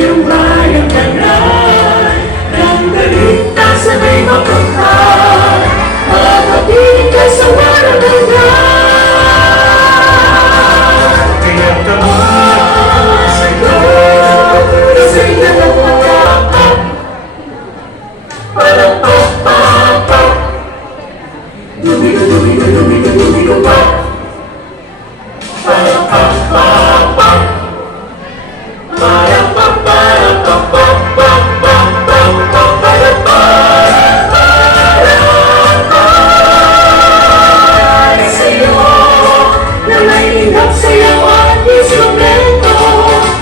iyong bayang tanan, ng dalita sa may mapagkal, makapiling ka sa waralangan. Kaya tamas ikaw, isa'y nalapapap, palapapapap, dumigo-dumigo-dumigo-dumigo-pap, palapapapap, sa'yo na may inap sa'yo at instrumento,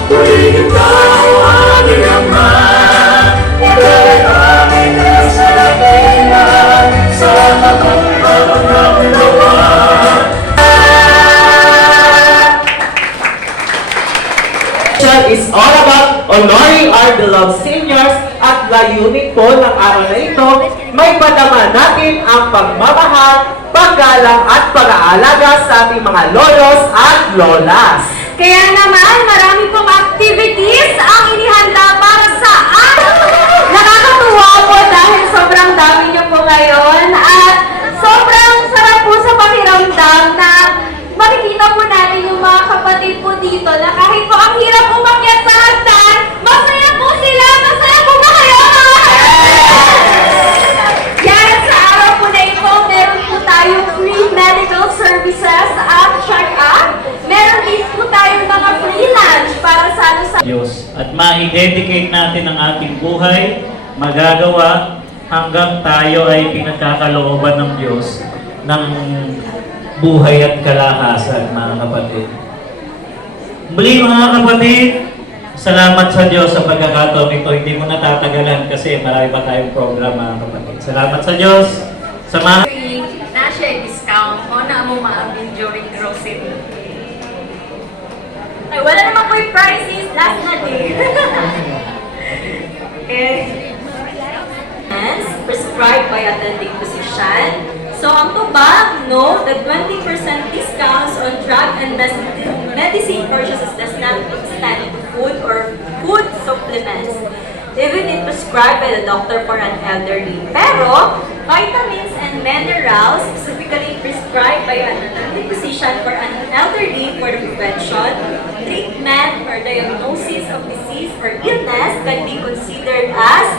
purihin tayo aming Ama. Ikaw ay aming nasalapitan sa kapag-kapag-kapag-kapag. Is all about honoring our beloved seniors at layunin po ng araw na ito, may padama natin ang pagmamahal, paggalang at pag-aalaga sa ating mga lolos at lolas. Kaya naman, marami pong activities ang inihanda para sa araw. Nakakatuwa po dahil sobrang dami niyo po ngayon at sobrang sarap po sa pakiramdam na makikita po natin yung mga kapatid po dito na kahit po ang hirap umakyat sa hagdan, masaya po sila! Masaya po ba kayo mga yan, sa araw po na ito, meron po tayong free medical services at check-up. Meron din po tayong mga free lunch para sa Diyos at ma-dedicate natin ang ating buhay, magagawa hanggang tayo ay pinagkakalooban ng Diyos ng buhay at kalakasan, mga kapatid. Muli mga kapatid, salamat sa Diyos sa pagkakataon ito. Hindi mo natatagalan kasi marami pa tayong program, mga kapatid. Salamat sa Diyos. Sa mga na-share discount o na mo maabin during grocery. Ay, wala naman po yung prices, last na din. Prescribed by attending physician. So, ang tubag, no, the 20% discounts on drug and medicine purchases does not extend to food or food supplements, even if prescribed by the doctor for an elderly. Pero, vitamins and minerals specifically prescribed by an attending physician for an elderly for the prevention, treatment, or diagnosis of disease or illness can be considered as